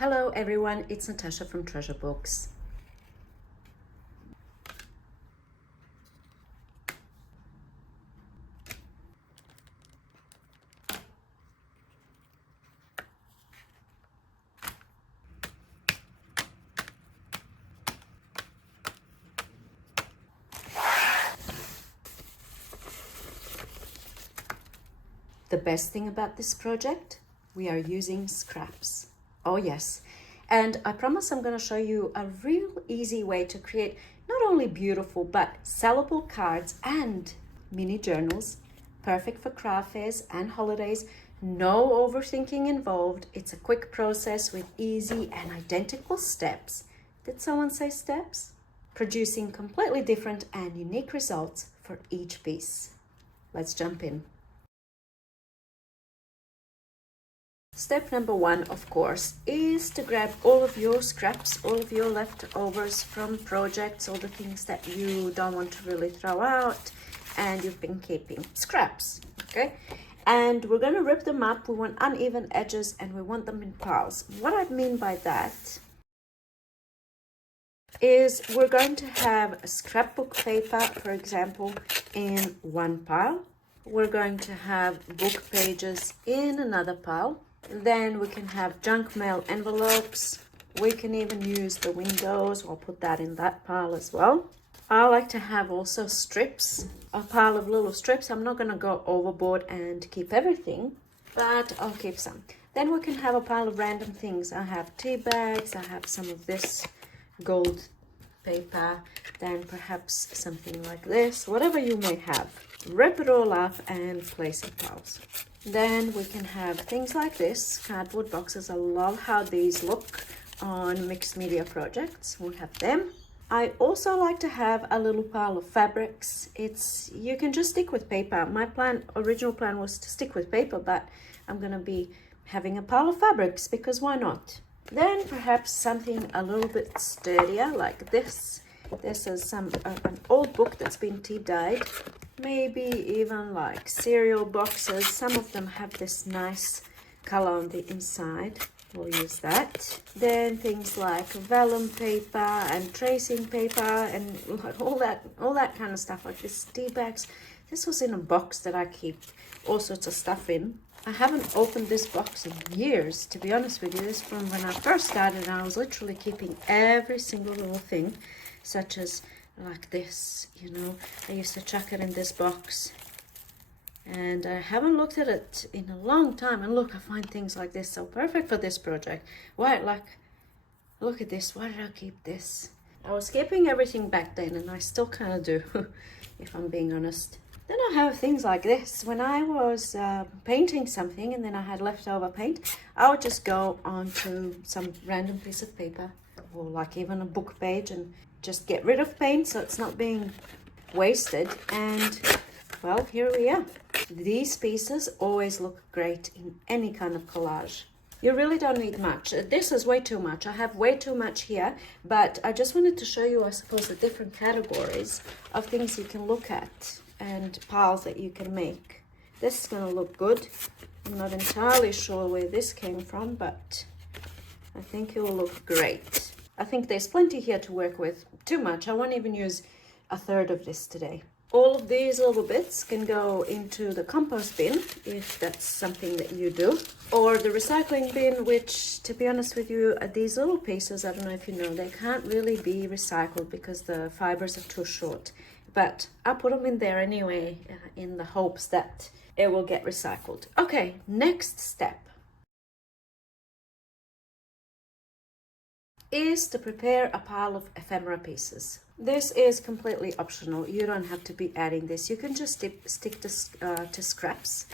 Hello everyone, it's Natasha from Treasure Books. The best thing about this project, we are using scraps. Oh yes, and I promise I'm going to show you a real easy way to create not only beautiful but sellable cards and mini journals, perfect for craft fairs and holidays. No overthinking involved. It's a quick process with easy and identical steps. Did someone say steps? Producing completely different and unique results for each piece. Let's jump in. Step number one, of course, is to grab all of your scraps, all of your leftovers from projects, all the things that you don't want to really throw out and you've been keeping. Scraps, okay? And we're going to rip them up. We want uneven edges and we want them in piles. What I mean by that is we're going to have a scrapbook paper, for example, in one pile. We're going to have book pages in another pile. Then we can have junk mail envelopes. We can even use the windows. I'll put that in that pile as well. I like to have also strips, a pile of little strips. I'm not going to go overboard and keep everything, but I'll keep some. Then we can have a pile of random things. I have tea bags. I have some of this gold paper. Then perhaps something like this, whatever you may have. Rip it all up and place in piles. Then we can have things like this, cardboard boxes. I love how these look on mixed media projects. We have them. I also like to have a little pile of fabrics. You can just stick with paper. My original plan was to stick with paper, but I'm gonna be having a pile of fabrics because why not? Then perhaps something a little bit sturdier like this. This is an old book that's been tea dyed. Maybe even like cereal boxes. Some of them have this nice color on the inside. We'll use that. Then things like vellum paper and tracing paper and all that kind of stuff, like this tea bags. This was in a box that I keep all sorts of stuff in. I haven't opened this box in years, to be honest with you. This is from when I first started and I was literally keeping every single little thing, such as like this, you know. I used to chuck it in this box and I haven't looked at it in a long time, and look, I find things like this so perfect for this project. Why, like, look at this. Why did I keep this? I was keeping everything back then and I still kind of do, if I'm being honest. Then I have things like this. When I was painting something and then I had leftover paint, I would just go onto some random piece of paper or like even a book page and just get rid of paint so it's not being wasted. And well, here we are. These pieces always look great in any kind of collage. You really don't need much. This is way too much. I have way too much here, but I just wanted to show you, I suppose, the different categories of things you can look at and piles that you can make. This is going to look good. I'm not entirely sure where this came from, but I think it will look great. I think there's plenty here to work with. Too much. I won't even use a third of this today. All of these little bits can go into the compost bin if that's something that you do, or the recycling bin, which, to be honest with you, these little pieces, I don't know if you know, they can't really be recycled because the fibers are too short. But I'll put them in there anyway in the hopes that it will get recycled. Okay, next step is to prepare a pile of ephemera pieces. This is completely optional. You don't have to be adding this. You can just stick to scraps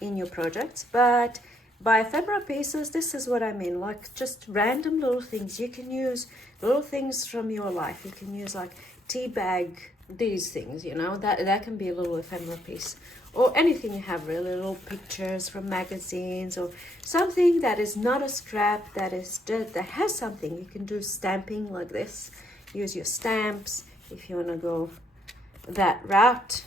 in your projects. But by ephemera pieces, this is what I mean, like just random little things. You can use little things from your life. You can use like tea bag, these things, you know, that can be a little ephemera piece, or anything you have, really, little pictures from magazines or something that is not a scrap, that has something. You can do stamping like this. Use your stamps if you want to go that route.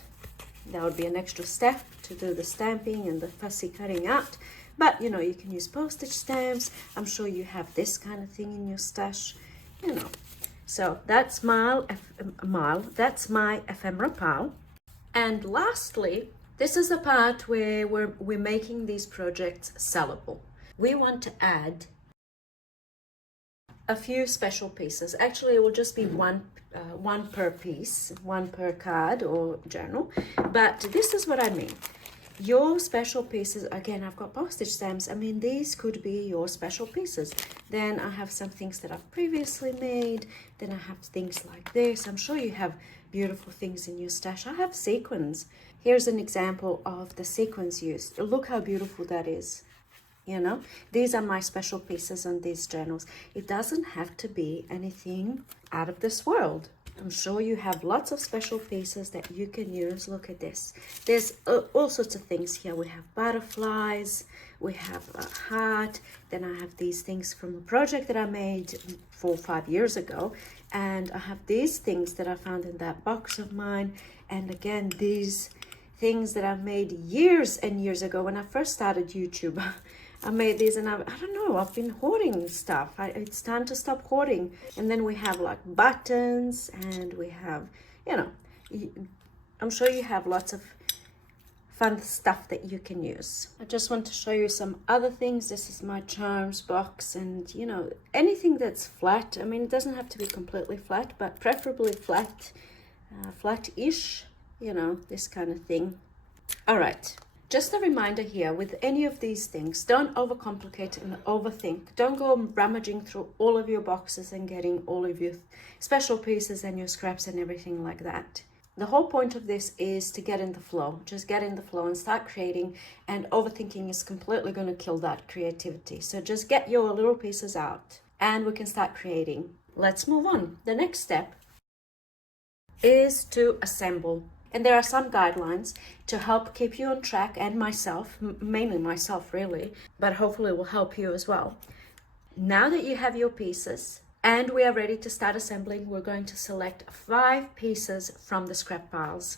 That would be an extra step to do the stamping and the fussy cutting out. But you know, you can use postage stamps. I'm sure you have this kind of thing in your stash, you know. So that's that's my ephemera pile. And lastly, this is the part where we're making these projects sellable. We want to add a few special pieces. Actually, it will just be one per piece, one per card or journal. But this is what I mean. Your special pieces, again, I've got postage stamps. I mean, these could be your special pieces. Then I have some things that I've previously made. Then I have things like this. I'm sure you have beautiful things in your stash. I have sequins. Here's an example of the sequins used. Look how beautiful that is. You know, these are my special pieces on these journals. It doesn't have to be anything out of this world. I'm sure you have lots of special pieces that you can use. Look at this. There's all sorts of things here. We have butterflies, we have a heart. Then I have these things from a project that I made 4 or 5 years ago. And I have these things that I found in that box of mine. And again, these things that I made years and years ago when I first started YouTube. I made these and I don't know, I've been hoarding stuff. It's time to stop hoarding. And then we have like buttons and we have, you know, I'm sure you have lots of fun stuff that you can use. I just want to show you some other things. This is my charms box and, you know, anything that's flat. I mean, it doesn't have to be completely flat, but preferably flat, flat-ish, you know, this kind of thing. All right. Just a reminder here, with any of these things, don't overcomplicate and overthink. Don't go rummaging through all of your boxes and getting all of your special pieces and your scraps and everything like that. The whole point of this is to get in the flow. Just get in the flow and start creating, and overthinking is completely going to kill that creativity. So just get your little pieces out and we can start creating. Let's move on. The next step is to assemble. And there are some guidelines to help keep you on track, and myself, mainly myself really, but hopefully it will help you as well. Now that you have your pieces and we are ready to start assembling, we're going to select 5 pieces from the scrap piles.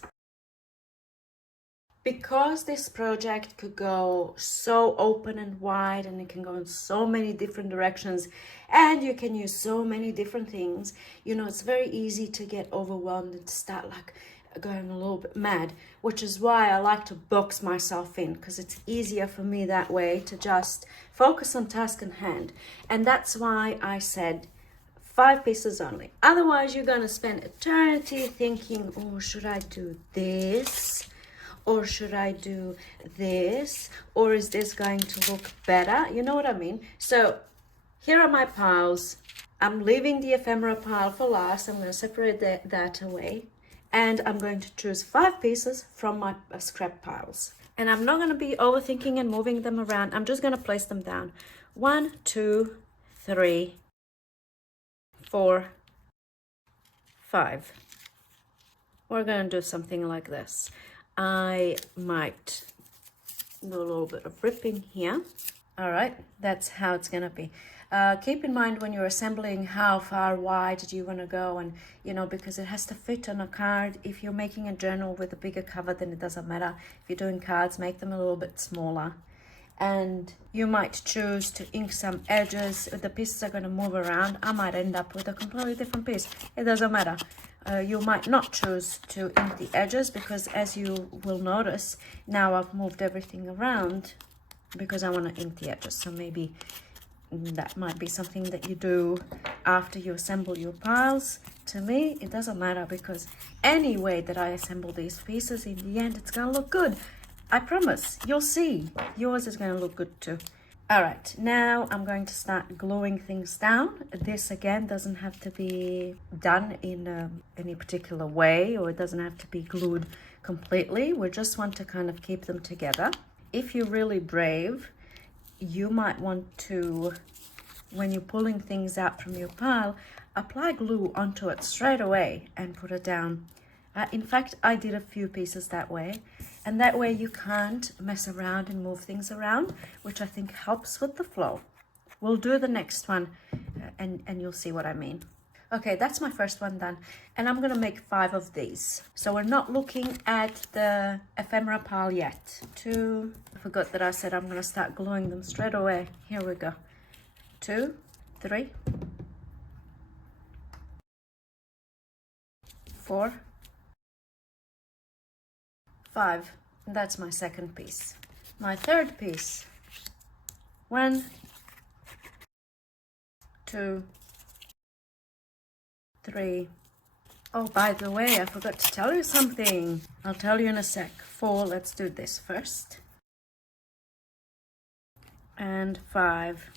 Because this project could go so open and wide and it can go in so many different directions and you can use so many different things, you know, it's very easy to get overwhelmed and to start like going a little bit mad, which is why I like to box myself in, because it's easier for me that way to just focus on task in hand. And that's why I said 5 pieces only. Otherwise, you're going to spend eternity thinking, oh, should I do this? Or should I do this? Or is this going to look better? You know what I mean? So here are my piles. I'm leaving the ephemera pile for last. I'm going to separate that away. And I'm going to choose 5 pieces from my scrap piles. And I'm not going to be overthinking and moving them around. I'm just going to place them down. 1, 2, 3, 4, 5. We're going to do something like this. I might do a little bit of ripping here. All right, that's how it's going to be. Keep in mind when you're assembling how far wide do you want to go, and you know, because it has to fit on a card. If you're making a journal with a bigger cover, then it doesn't matter. If you're doing cards, make them a little bit smaller. And you might choose to ink some edges. The pieces are going to move around. I might end up with a completely different piece. It doesn't matter. You might not choose to ink the edges, because as you will notice, now I've moved everything around because I want to ink the edges. So maybe that might be something that you do after you assemble your piles. To me, it doesn't matter, because any way that I assemble these pieces, in the end, it's gonna look good. I promise. You'll see. Yours is gonna look good too. All right, now I'm going to start gluing things down. This again doesn't have to be done in any particular way, or it doesn't have to be glued completely. We just want to kind of keep them together. If you're really brave, you might want to, when you're pulling things out from your pile, apply glue onto it straight away and put it down. In fact, I did a few pieces that way, and that way you can't mess around and move things around, which I think helps with the flow. We'll do the next one and you'll see what I mean. Okay, that's my first one done, and I'm gonna make 5 of these. So we're not looking at the ephemera pile yet. 2, I forgot that I said I'm going to start gluing them straight away. Here we go. 2, 3, 4, 5. That's my second piece. My third piece. 1, 2, 3. Oh, by the way, I forgot to tell you something. I'll tell you in a sec. 4, let's do this first. And 5.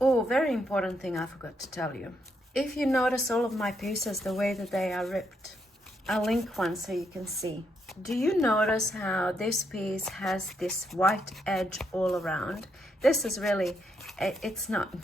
Oh, very important thing I forgot to tell you. If you notice all of my pieces, the way that they are ripped, I'll link one so you can see. Do you notice how this piece has this white edge all around? This is really, it's not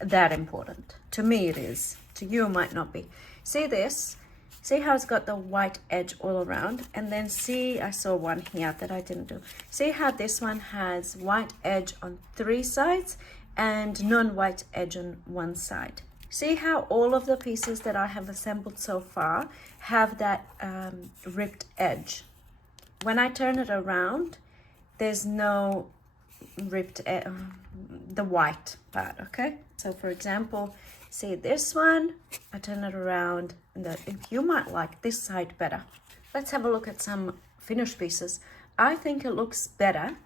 that important. To me it is. To you it might not be. See this? See how it's got the white edge all around? And then see, I saw one here that I didn't do. See how this one has white edge on 3 sides and non-white edge on 1 side? See how all of the pieces that I have assembled so far have that ripped edge. When I turn it around, there's no ripped the white part, okay? So for example, see this one, I turn it around, and you might like this side better. Let's have a look at some finished pieces. I think it looks better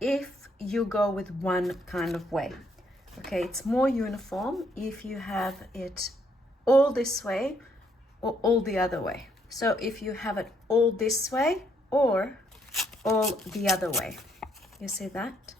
if you go with one kind of way. Okay, it's more uniform if you have it all this way or all the other way. So if you have it all this way or all the other way, you see that?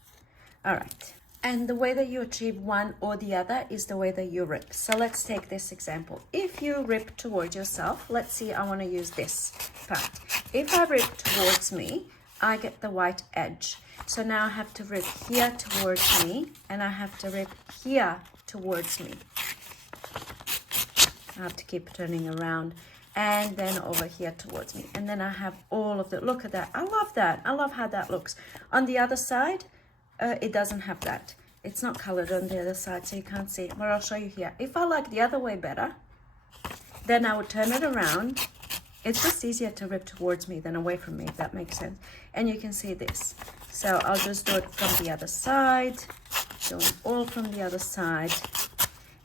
All right. And the way that you achieve one or the other is the way that you rip. So let's take this example. If you rip towards yourself, let's see, I want to use this part. If I rip towards me, I get the white edge. So now I have to rip here towards me, and I have to rip here towards me. I have to keep turning around, and then over here towards me. And then I have all of the, look at that. I love that. I love how that looks. On the other side, it doesn't have that. It's not colored on the other side, so you can't see it. But I'll show you here. If I like the other way better, then I would turn it around. It's just easier to rip towards me than away from me, if that makes sense. And you can see this. So I'll just do it from the other side, doing all from the other side.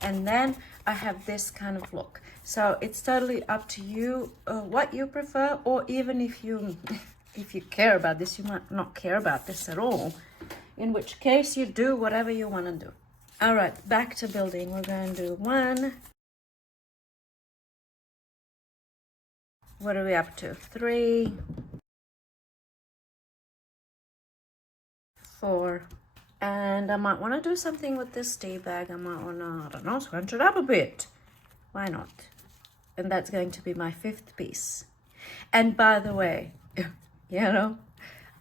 And then I have this kind of look. So it's totally up to you what you prefer, or even if you care about this, you might not care about this at all. In which case you do whatever you want to do. All right, back to building. We're going to do 1. What are we up to? 3, 4, and I might want to do something with this tea bag. I might want to, I don't know, scrunch it up a bit. Why not? And that's going to be my 5th piece. And by the way, you know,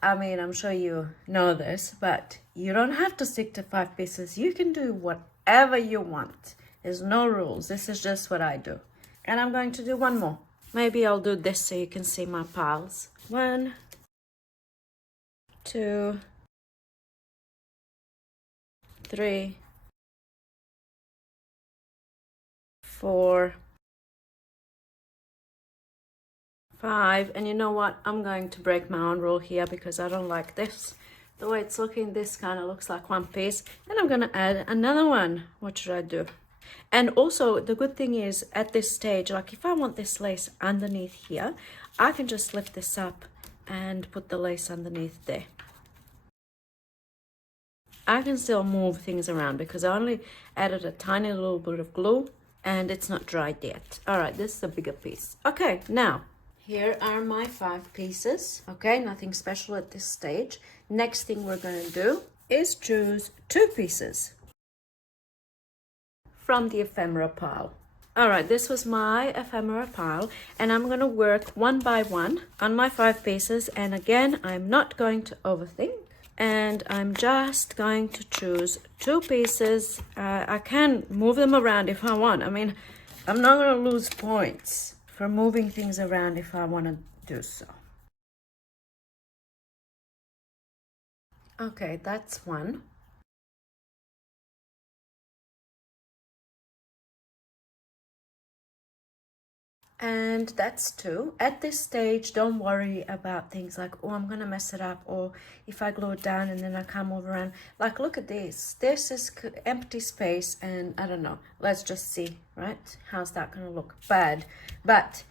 I mean, I'm sure you know this, but you don't have to stick to 5 pieces. You can do whatever you want. There's no rules. This is just what I do. And I'm going to do one more. Maybe I'll do this so you can see my piles. 1, 2, 3, 4, 5. And you know what? I'm going to break my own rule here because I don't like this. The way it's looking, this kind of looks like one piece. And I'm going to add another one. What should I do? And also, the good thing is, at this stage, like if I want this lace underneath here, I can just lift this up and put the lace underneath there. I can still move things around because I only added a tiny little bit of glue and it's not dried yet. All right, this is a bigger piece. Okay, now, here are my 5 pieces. Okay, nothing special at this stage. Next thing we're going to do is choose 2 pieces from the ephemera pile. All right, this was my ephemera pile, and I'm going to work one by one on my 5 pieces. And again, I'm not going to overthink, and I'm just going to choose 2 pieces. I can move them around if I want. I mean, I'm not going to lose points for moving things around if I want to do so. Okay, that's one. And that's 2. At this stage, don't worry about things like, oh, I'm going to mess it up, or if I glue it down and then I can't move around. Like, look at this. This is empty space, and I don't know. Let's just see, right? How's that going to look? Bad. But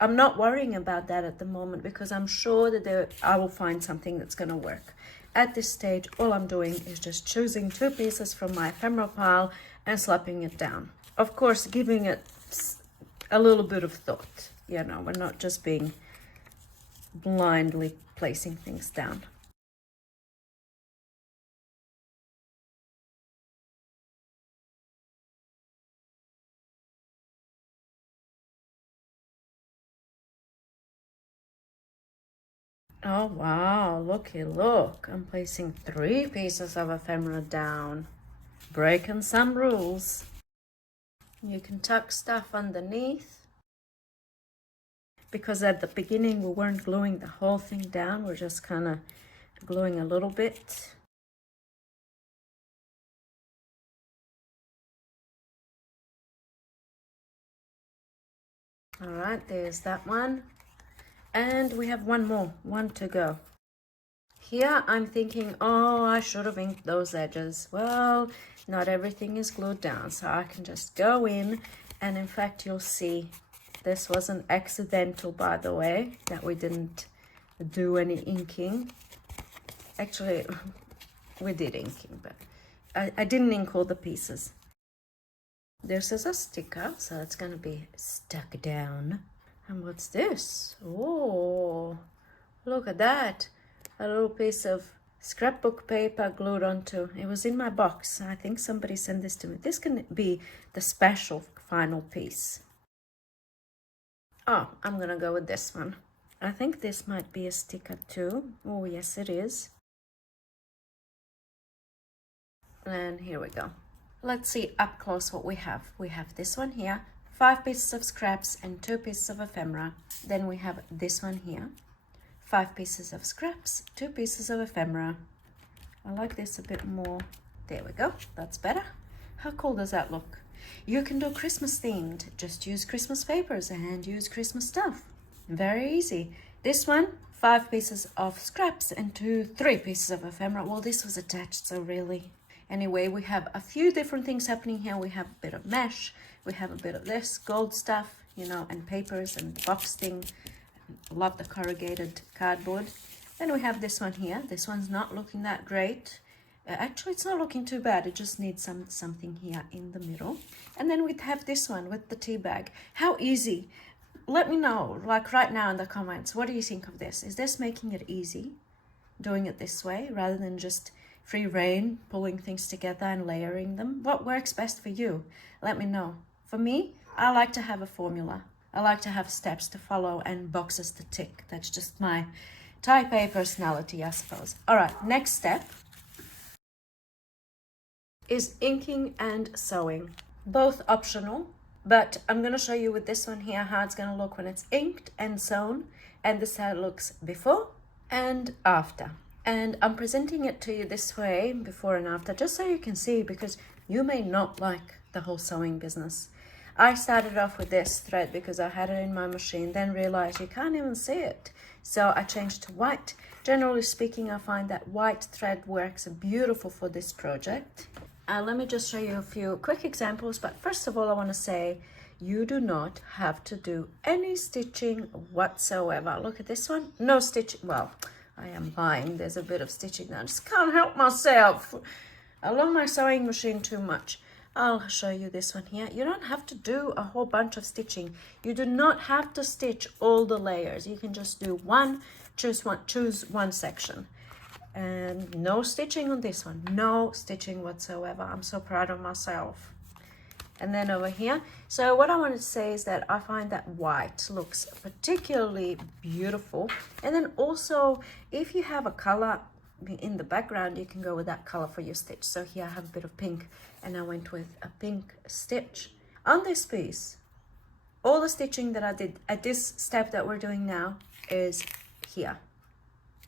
I'm not worrying about that at the moment because I'm sure that I will find something that's going to work. At this stage, all I'm doing is just choosing 2 pieces from my ephemera pile and slapping it down. Of course, giving it a little bit of thought. You know, we're not just being blindly placing things down. Oh wow, looky look. I'm placing 3 pieces of ephemera down. Breaking some rules. You can tuck stuff underneath. Because at the beginning we weren't gluing the whole thing down, we're just kind of gluing a little bit. All right, there's that one. And we have one to go. Here I'm thinking, oh, I should have inked those edges. Well, not everything is glued down, so I can just go in, and in fact you'll see this wasn't accidental, by the way, that we didn't do any inking. Actually, we did inking, but I didn't ink all the pieces. This is a sticker, so it's going to be stuck down. And what's this? Oh, look at that. A little piece of scrapbook paper glued onto. It was in my box. I think somebody sent this to me. This can be the special final piece. Oh, I'm going to go with this one. I think this might be a sticker too. Oh, yes, it is. And here we go. Let's see up close what we have. We have this one here, 5 pieces of scraps and 2 pieces of ephemera. Then we have this one here, 5 pieces of scraps, 2 pieces of ephemera. I like this a bit more. There we go, that's better. How cool does that look? You can do Christmas themed. Just use Christmas papers and use Christmas stuff. Very easy. This one, 5 pieces of scraps and 3 pieces of ephemera. Well, this was attached, so really. Anyway, we have a few different things happening here. We have a bit of mesh, we have a bit of this gold stuff, you know, and papers and the box thing. Love the corrugated cardboard. Then we have this one here. This one's not looking that great. Actually, it's not looking too bad. It just needs something here in the middle. And then we have this one with the tea bag. How easy? Let me know, like right now in the comments, what do you think of this? Is this making it easy, doing it this way, rather than just free reign, pulling things together and layering them? What works best for you? Let me know. For me, I like to have a formula. I like to have steps to follow and boxes to tick. That's just my type A personality, I suppose. All right, next step is inking and sewing. Both optional, but I'm going to show you with this one here how it's going to look when it's inked and sewn, and this is how it looks before and after. And I'm presenting it to you this way, before and after, just so you can see, because you may not like the whole sewing business. I started off with this thread because I had it in my machine, then realized you can't even see it. So I changed to white. Generally speaking, I find that white thread works beautiful for this project. Let me just show you a few quick examples, but first of all, I want to say you do not have to do any stitching whatsoever. Look at this one, no stitching. Well, I am lying, there's a bit of stitching there. I just can't help myself. I love my sewing machine too much. I'll show you this one here. You don't have to do a whole bunch of stitching. You do not have to stitch all the layers. You can just do one, choose one section. And no stitching on this one, no stitching whatsoever. I'm so proud of myself. And then over here, so what I wanted to say is that I find that white looks particularly beautiful. And then also, if you have a color in the background, you can go with that color for your stitch. So here I have a bit of pink, and I went with a pink stitch. On this piece, all the stitching that I did at this step that we're doing now is here.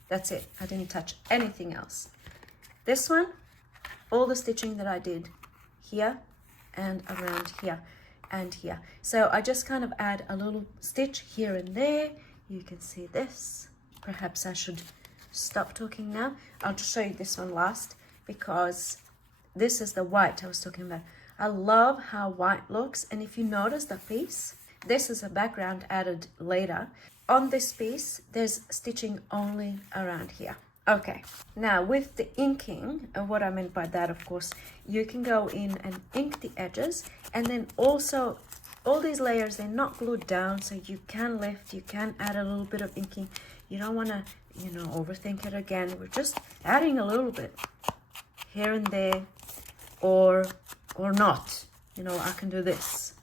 That's it. I didn't touch anything else. This one, all the stitching that I did here and around here. and here. So I just kind of add a little stitch here and there. You can see this. Perhaps I should stop talking now. I'll just show you this one last, because this is the white I was talking about. I love how white looks, and if you notice the piece, this is a background added later. On this piece, there's stitching only around here. Okay, now with the inking, what I meant by that, of course, you can go in and ink the edges, and then also all these layers, they're not glued down, so you can lift, you can add a little bit of inking. You don't want to, you know, overthink it again. We're just adding a little bit here and there, or not. You know, I can do this.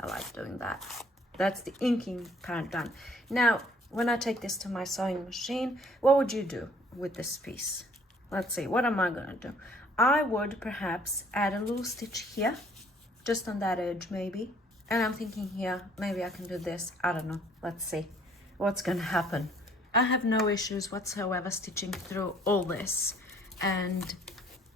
I like doing that. That's the inking part done. Now, when I take this to my sewing machine, what would you do with this piece? Let's see, what am I gonna do? I would perhaps add a little stitch here, just on that edge maybe. And I'm thinking here, maybe I can do this. I don't know. Let's see what's gonna happen. I have no issues whatsoever stitching through all this. And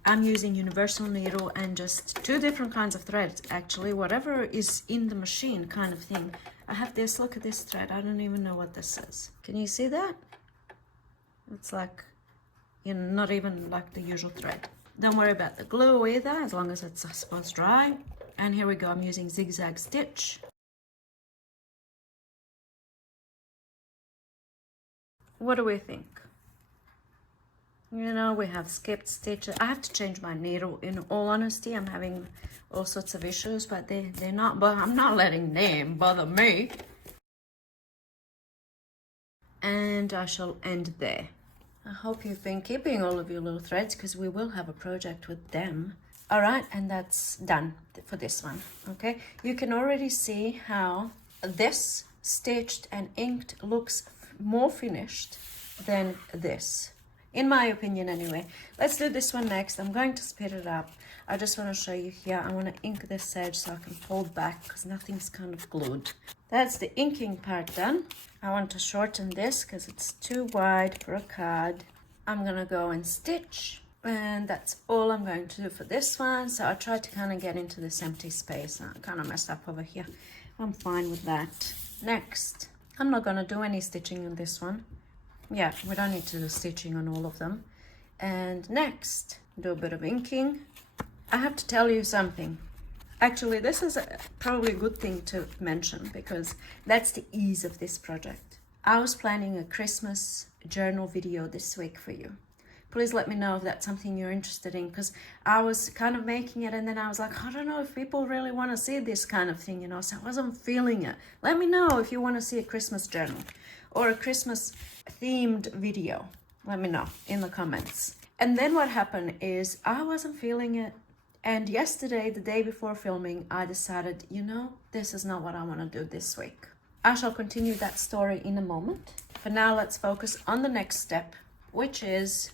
I'm using universal needle and just 2 different kinds of threads, actually, whatever is in the machine kind of thing. I have this, look at this thread. I don't even know what this is. Can you see that? It's like, you know, not even like the usual thread. Don't worry about the glue either, as long as it's, I suppose, dry. And here we go, I'm using zigzag stitch. What do we think? You know, we have skipped stitches. I have to change my needle, in all honesty. I'm having all sorts of issues, but they're not, but I'm not letting them bother me. And I shall end there. I hope you've been keeping all of your little threads, because we will have a project with them. All right, and that's done for this one, okay? You can already see how this stitched and inked looks more finished than this. In my opinion, anyway. Let's do this one next. I'm going to speed it up. I just want to show you here. I want to ink this edge so I can fold back, because nothing's kind of glued. That's the inking part done. I want to shorten this because it's too wide for a card. I'm going to go and stitch. And that's all I'm going to do for this one. So I tried to kind of get into this empty space. I kind of messed up over here. I'm fine with that. Next, I'm not going to do any stitching on this one. Yeah, we don't need to do stitching on all of them. And next, do a bit of inking. I have to tell you something. Actually, this is probably a good thing to mention, because that's the ease of this project. I was planning a Christmas journal video this week for you. Please let me know if that's something you're interested in, because I was kind of making it and then I was like, I don't know if people really want to see this kind of thing, you know, so I wasn't feeling it. Let me know if you want to see a Christmas journal or a Christmas themed video. Let me know in the comments. And then what happened is I wasn't feeling it. And yesterday, the day before filming, I decided, you know, this is not what I want to do this week. I shall continue that story in a moment. For now, let's focus on the next step, which is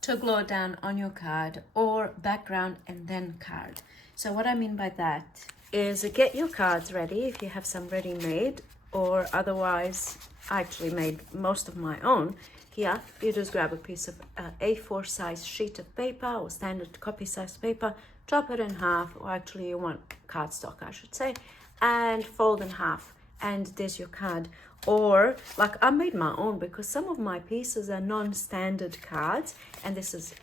to glue down on your card, or background and then card. So what I mean by that is get your cards ready if you have some ready-made, or otherwise I actually made most of my own. Here you just grab a piece of A4 size sheet of paper, or standard copy size paper, chop it in half, or actually you want cardstock I should say, and fold in half, and there's your card. Or like I made my own, because some of my pieces are non-standard cards, and this is,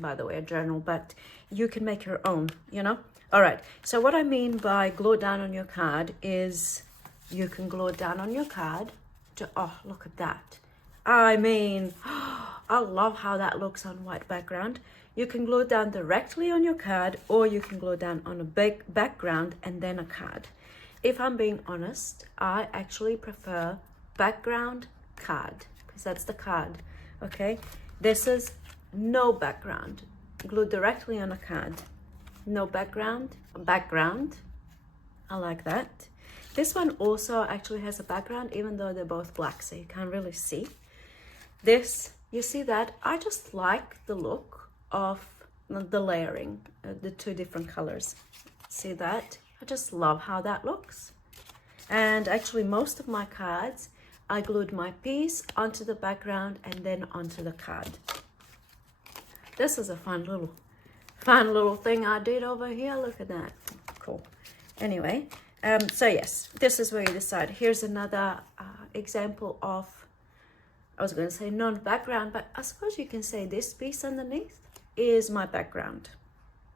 by the way, a journal, but you can make your own, you know. All right, so what I mean by glue down on your card is you can glue it down on your card to, oh, look at that. I mean, I love how that looks on white background. You can glue it down directly on your card, or you can glue it down on a background and then a card. If I'm being honest, I actually prefer background card, because that's the card, okay? This is no background, glued directly on a card. No background, background. I like that. This one also actually has a background, even though they're both black, so you can't really see. This, you see that? I just like the look of the layering, the 2 different colors. See that? I just love how that looks. And actually most of my cards, I glued my piece onto the background and then onto the card. This is a fun fun little thing I did over here. Look at that. Cool. Anyway, so yes, this is where you decide. Here's another example of, I was going to say non-background, but I suppose you can say this piece underneath is my background.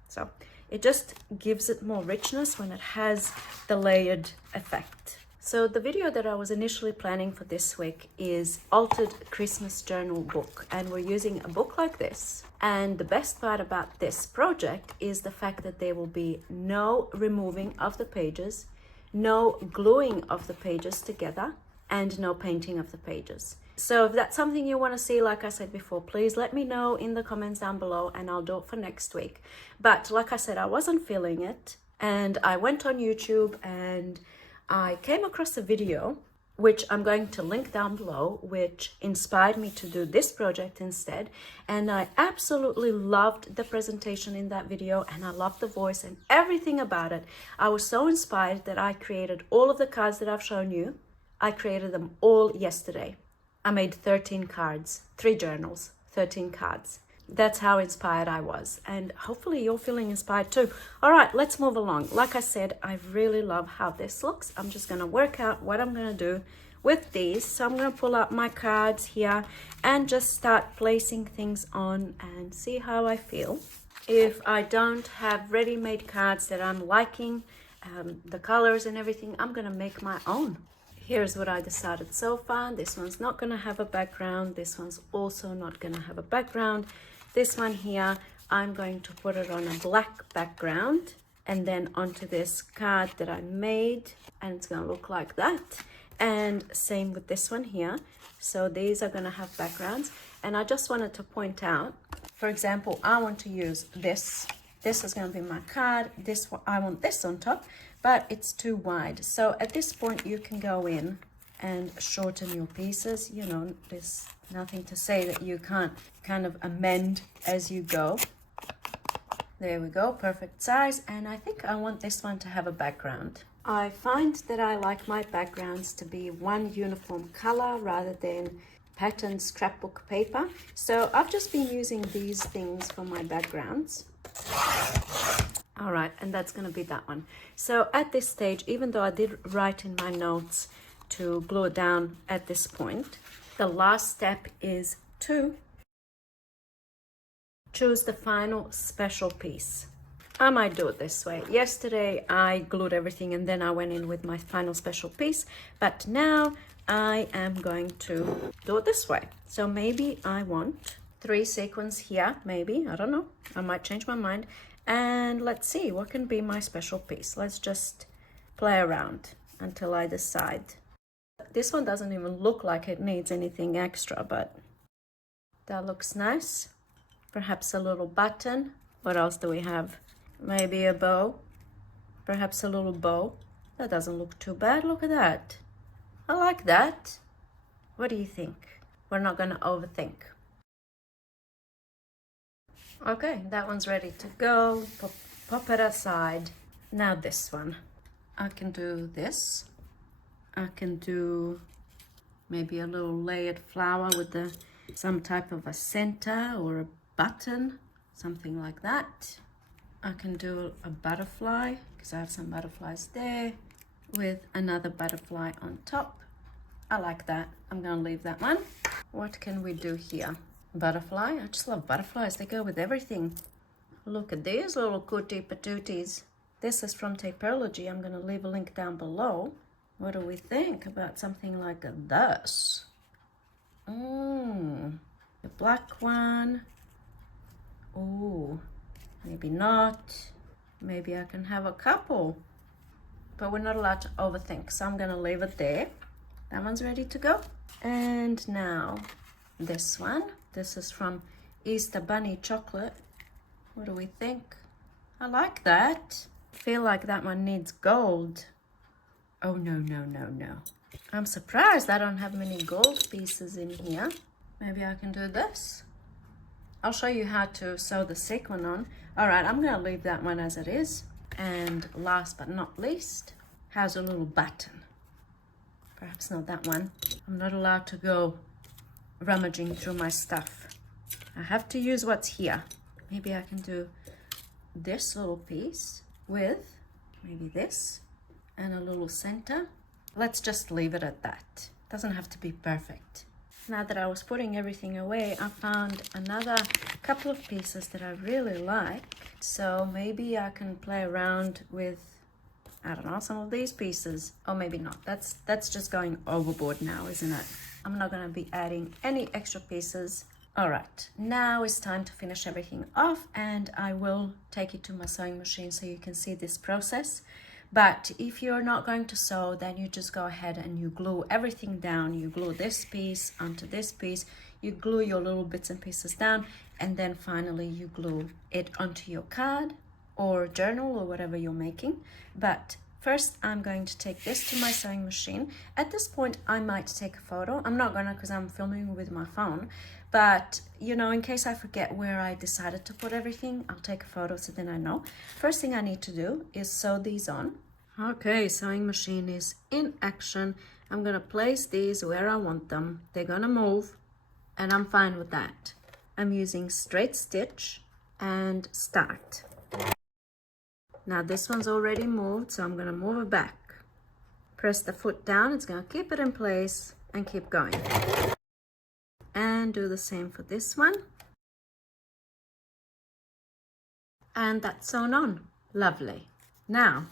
So it just gives it more richness when it has the layered effect. So the video that I was initially planning for this week is Altered Christmas Journal book, and we're using a book like this. And the best part about this project is the fact that there will be no removing of the pages, no gluing of the pages together, and no painting of the pages. So if that's something you want to see, like I said before, please let me know in the comments down below and I'll do it for next week. But like I said, I wasn't feeling it, and I went on YouTube and I came across a video, which I'm going to link down below, which inspired me to do this project instead. And I absolutely loved the presentation in that video, and I loved the voice and everything about it. I was so inspired that I created all of the cards that I've shown you. I created them all yesterday. I made 13 cards, 3 journals, 13 cards. That's how inspired I was, and hopefully you're feeling inspired too. All right, let's move along. Like I said, I really love how this looks. I'm just going to work out what I'm going to do with these. So I'm going to pull out my cards here and just start placing things on and see how I feel. If I don't have ready-made cards that I'm liking, the colors and everything, I'm going to make my own. Here's what I decided so far. This one's not going to have a background. This one's also not going to have a background. This one here, I'm going to put it on a black background and then onto this card that I made, and it's going to look like that. And same with this one here. So these are going to have backgrounds, and I just wanted to point out, for example, I want to use this. This is going to be my card. This one, I want this on top, but it's too wide. So at this point you can go in and shorten your pieces. You know, there's nothing to say that you can't kind of amend as you go. There we go, perfect size. And I think I want this one to have a background. I find that I like my backgrounds to be one uniform color rather than patterned scrapbook paper. So I've just been using these things for my backgrounds. All right, and that's going to be that one. So at this stage, even though I did write in my notes to glue it down at this point, the last step is to choose the final special piece. I might do it this way. Yesterday I glued everything and then I went in with my final special piece, but now I am going to do it this way. So maybe I want 3 sequins here, maybe, I don't know. I might change my mind. And let's see, what can be my special piece? Let's just play around until I decide. This one doesn't even look like it needs anything extra, but that looks nice. Perhaps a little button. What else do we have? Maybe a bow. Perhaps a little bow. That doesn't look too bad. Look at that. I like that. What do you think? We're not going to overthink. Okay, that one's ready to go. Pop it aside. Now this one. I can do this. I can do maybe a little layered flower with some type of a center or a button, something like that. I can do a butterfly because I have some butterflies there with another butterfly on top. I like that. I'm gonna leave that one. What can we do here? Butterfly. I just love butterflies. They go with everything. Look at these little cootie patooties. This is from Tapeology. I'm gonna leave a link down below. What do we think about something like this? The black one. Oh, maybe not. Maybe I can have a couple. But we're not allowed to overthink, so I'm going to leave it there. That one's ready to go. And now this one. This is from Easter Bunny Chocolate. What do we think? I like that. I feel like that one needs gold. Oh, no, no, no, no. I'm surprised I don't have many gold pieces in here. Maybe I can do this. I'll show you how to sew the sequin on. All right, I'm going to leave that one as it is. And last but not least, has a little button. Perhaps not that one. I'm not allowed to go rummaging through my stuff. I have to use what's here. Maybe I can do this little piece with maybe this and a little center. Let's just leave it at that. Doesn't have to be perfect. Now that I was putting everything away, I found another couple of pieces that I really like. So maybe I can play around with, I don't know, some of these pieces. Or maybe not. That's just going overboard now, isn't it? I'm not going to be adding any extra pieces. All right, now it's time to finish everything off, and I will take it to my sewing machine so you can see this process. But if you're not going to sew, then you just go ahead and you glue everything down. You glue this piece onto this piece, you glue your little bits and pieces down, and then finally you glue it onto your card or journal or whatever you're making. But first I'm going to take this to my sewing machine. At this point I might take a photo. I'm not gonna because I'm filming with my phone, but you know, in case I forget where I decided to put everything, I'll take a photo so then I know. First thing I need to do is sew these on. Okay, sewing machine is in action. I'm gonna place these where I want them. They're gonna move and I'm fine with that. I'm using straight stitch and start. Now this one's already moved, so I'm gonna move it back. Press the foot down, it's gonna keep it in place and keep going. And do the same for this one. And that's sewn on. Lovely. Now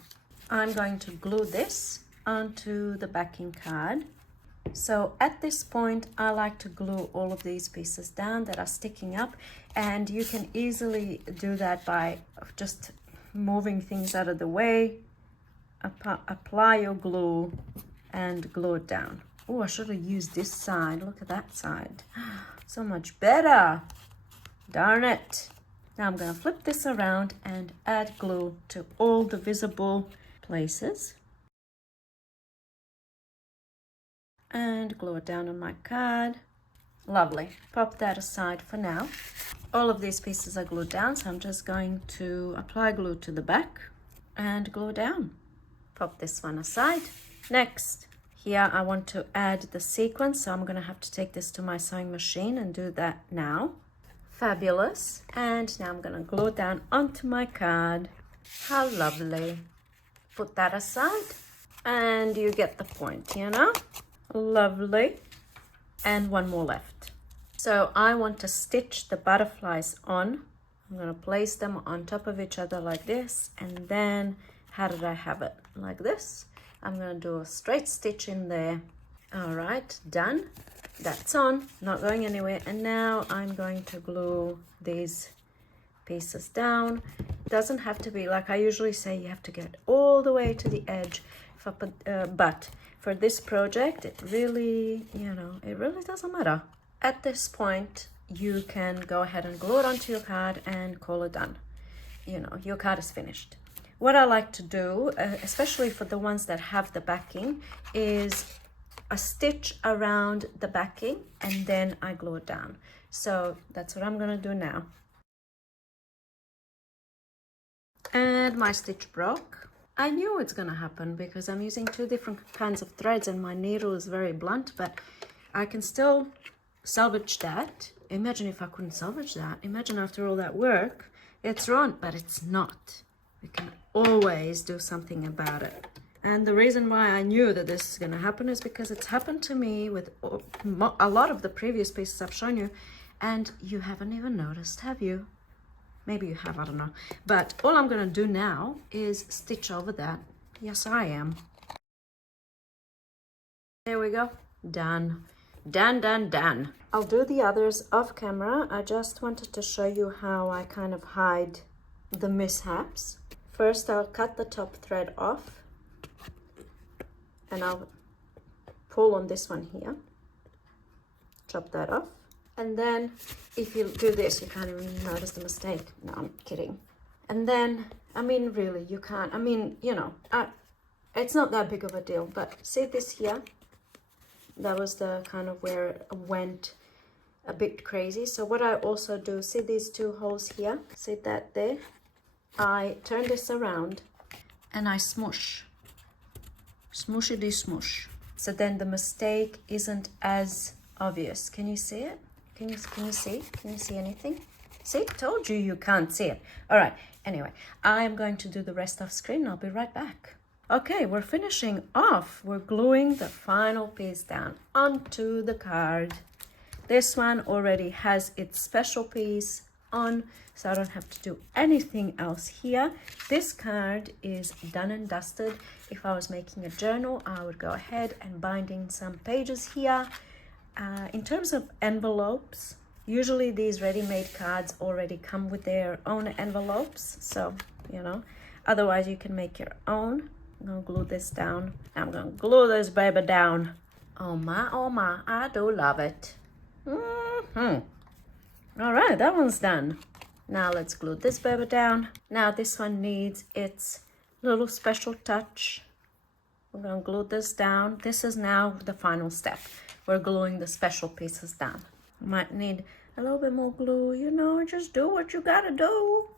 I'm going to glue this onto the backing card. So at this point I like to glue all of these pieces down that are sticking up, and you can easily do that by just moving things out of the way. Apply your glue and glue it down. Oh, I should have used this side. Look at that side. So much better. Darn it. Now I'm going to flip this around and add glue to all the visible places. And glue it down on my card. Lovely. Pop that aside for now. All of these pieces are glued down, so I'm just going to apply glue to the back and glue down. Pop this one aside. Next. Here I want to add the sequins, so I'm going to have to take this to my sewing machine and do that now. Fabulous. And now I'm going to glue it down onto my card. How lovely. Put that aside and you get the point, you know? Lovely. And one more left. So I want to stitch the butterflies on. I'm going to place them on top of each other like this, and then how did I have it? Like this. I'm going to do a straight stitch in there. All right, done. That's on, not going anywhere. And now I'm going to glue these pieces down. Doesn't have to be, like I usually say, you have to get all the way to the edge. But for this project, it really, you know, it really doesn't matter. At this point, you can go ahead and glue it onto your card and call it done. You know, your card is finished. What I like to do, especially for the ones that have the backing, is a stitch around the backing and then I glue it down. So that's what I'm gonna do now. And my stitch broke. I knew it's gonna happen because I'm using two different kinds of threads and my needle is very blunt, but I can still salvage that. Imagine if I couldn't salvage that. Imagine after all that work, it's wrong, but it's not. We can always do something about it. And the reason why I knew that this is going to happen is because it's happened to me with a lot of the previous pieces I've shown you, and you haven't even noticed, have you? Maybe you have, I don't know. But all I'm going to do now is stitch over that. Yes, I am. There we go. Done. Done, done, done. I'll do the others off camera. I just wanted to show you how I kind of hide the mishaps. First, I'll cut the top thread off and I'll pull on this one here, chop that off. And then if you do this, you can't even notice the mistake. No, I'm kidding. And then, I mean, really, you can't, I mean, you know, it's not that big of a deal, but see this here? That was the kind of where it went a bit crazy. So what I also do, see these two holes here? See that there? I turn this around and I smush. Smushity smush. So then the mistake isn't as obvious. Can you see it? Can you see? Can you see anything? See, told you can't see it. All right, anyway, I'm going to do the rest off screen. I'll be right back. Okay, we're finishing off. We're gluing the final piece down onto the card. This one already has its special piece on, so I don't have to do anything else here. This card is done and dusted. If I was making a journal, I would go ahead and bind in some pages here. In terms of envelopes, usually these ready-made cards already come with their own envelopes, so you know, otherwise you can make your own. I'm gonna glue this down. I'm gonna glue this baby down. Oh my, I do love it. All right, that one's done. Now let's glue this baby down. Now this one needs its little special touch. We're gonna glue this down. This is now the final step. We're gluing the special pieces down. Might need a little bit more glue, you know, just do what you gotta do.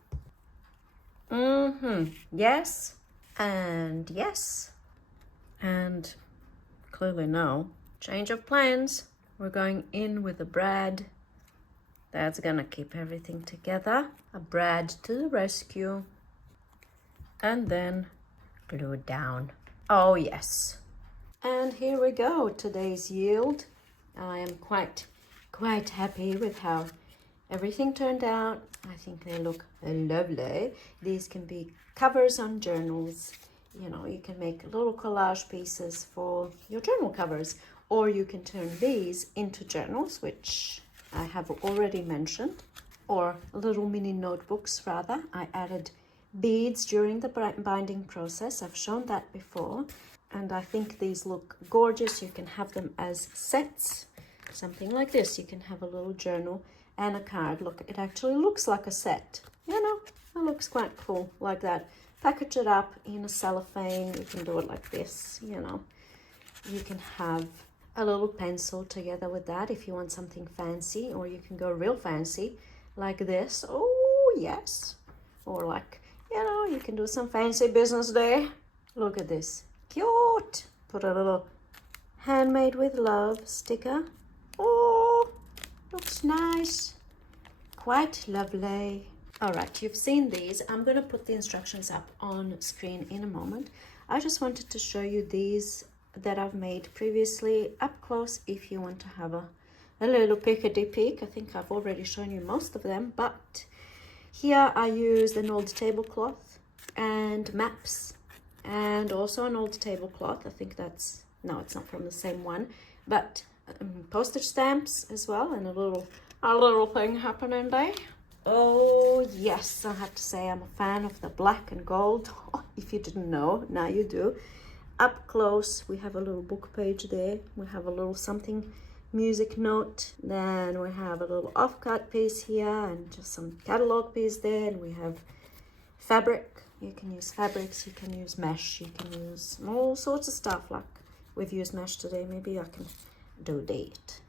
Yes, and yes, and clearly no. Change of plans. We're going in with a brad. That's gonna keep everything together. A brad to the rescue. And then glue down. Oh yes. And here we go, today's yield. I am quite happy with how everything turned out. I think they look lovely. These can be covers on journals. You know, you can make little collage pieces for your journal covers, or you can turn these into journals, which I have already mentioned, or little mini notebooks rather. I added beads during the binding process. I've shown that before, and I think these look gorgeous. You can have them as sets, something like this. You can have a little journal and a card. Look, it actually looks like a set. You know, it looks quite cool like that. Package it up in a cellophane. You can do it like this, you know. You can have a little pencil together with that if you want something fancy, or you can go real fancy like this. Oh yes. Or like, you know, you can do some fancy business there. Look at this, cute. Put a little handmade with love sticker. Oh, looks nice, quite lovely. All right, you've seen these. I'm going to put the instructions up on screen in a moment. I just wanted to show you these that I've made previously up close if you want to have a little peekity peek. I think I've already shown you most of them, but here I used an old tablecloth and maps, and also an old tablecloth. I think that's, no, it's not from the same one, but postage stamps as well, and a little thing happening there. Oh yes, I have to say I'm a fan of the black and gold. If you didn't know, now you do. Up close we have a little book page there. We have a little something music note. Then we have a little offcut piece here and just some catalog piece there. And we have fabric. You can use fabrics, you can use mesh, you can use all sorts of stuff. Like we've used mesh today, maybe I can do that.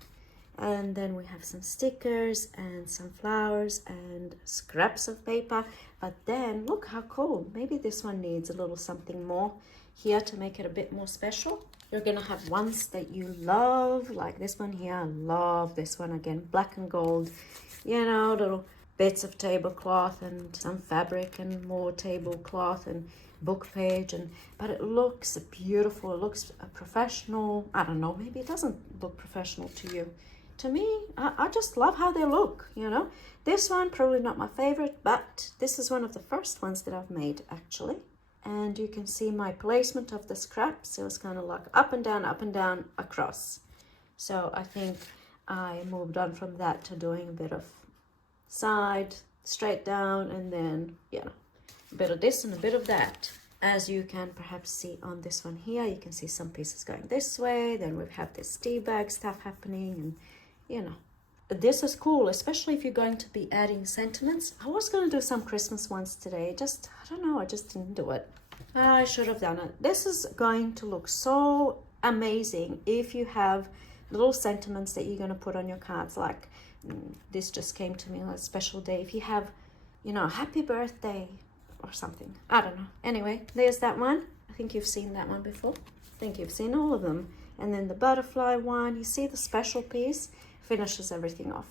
And then we have some stickers and some flowers and scraps of paper. But then look how cool. Maybe this one needs a little something more here to make it a bit more special. You're gonna have ones that you love, like this one here. I love this one, again, black and gold. You know, little bits of tablecloth and some fabric and more tablecloth and book page, and but it looks beautiful. It looks professional. I don't know, maybe it doesn't look professional to you. To me, I just love how they look, you know. This one, probably not my favorite, but this is one of the first ones that I've made, actually. And you can see my placement of the scraps. It was kind of like up and down, across. So I think I moved on from that to doing a bit of side, straight down, and then, you know, a bit of this and a bit of that. As you can perhaps see on this one here, you can see some pieces going this way. Then we have this tea bag stuff happening, and you know, this is cool, especially if you're going to be adding sentiments. I was going to do some Christmas ones today. Just, I don't know, I just didn't do it. I should have done it. This is going to look so amazing if you have little sentiments that you're going to put on your cards. Like this just came to me on a special day. If you have, you know, happy birthday or something. I don't know. Anyway, there's that one. I think you've seen that one before. I think you've seen all of them. And then the butterfly one, you see the special piece finishes everything off.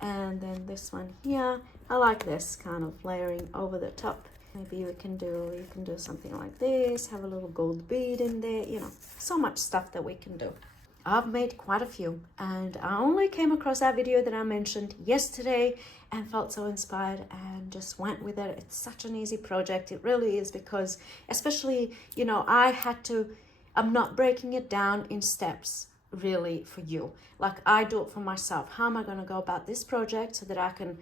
And then this one here, I like this kind of layering over the top. Maybe you can do something like this, have a little gold bead in there, you know, so much stuff that we can do. I've made quite a few, and I only came across that video that I mentioned yesterday and felt so inspired and just went with it. It's such an easy project. It really is, because especially, you know, I'm not breaking it down in steps really for you. Like I do it for myself. How am I going to go about this project so that I can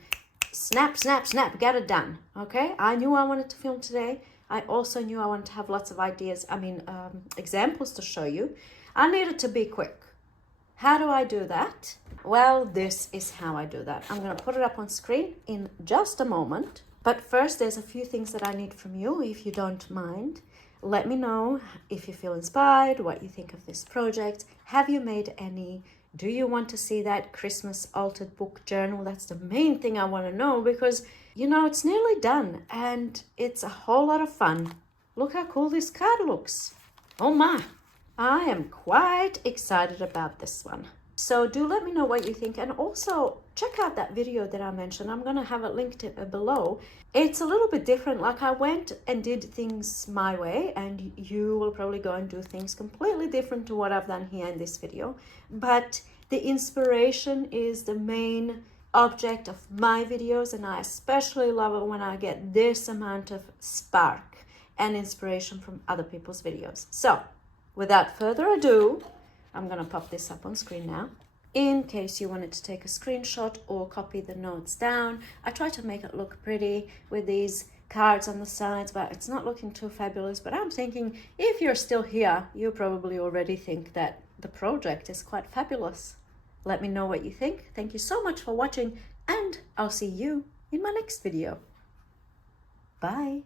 snap, snap, snap, get it done? Okay, I knew I wanted to film today. I also knew I wanted to have lots of ideas, examples to show you. I needed to be quick. How do I do that? Well, this is how I do that. I'm going to put it up on screen in just a moment. But first, there's a few things that I need from you, if you don't mind. Let me know if you feel inspired, what you think of this project. Have you made any? Do you want to see that Christmas altered book journal? That's the main thing I want to know, because, you know, it's nearly done and it's a whole lot of fun. Look how cool this card looks. Oh my. I am quite excited about this one. So do let me know what you think, and also check out that video that I mentioned. I'm going to have it linked below. It's a little bit different. Like I went and did things my way, and you will probably go and do things completely different to what I've done here in this video. But the inspiration is the main object of my videos, and I especially love it when I get this amount of spark and inspiration from other people's videos. So without further ado, I'm going to pop this up on screen now. In case you wanted to take a screenshot or copy the notes down, I try to make it look pretty with these cards on the sides, but it's not looking too fabulous. But I'm thinking, if you're still here, you probably already think that the project is quite fabulous. Let me know what you think. Thank you so much for watching, and I'll see you in my next video. Bye.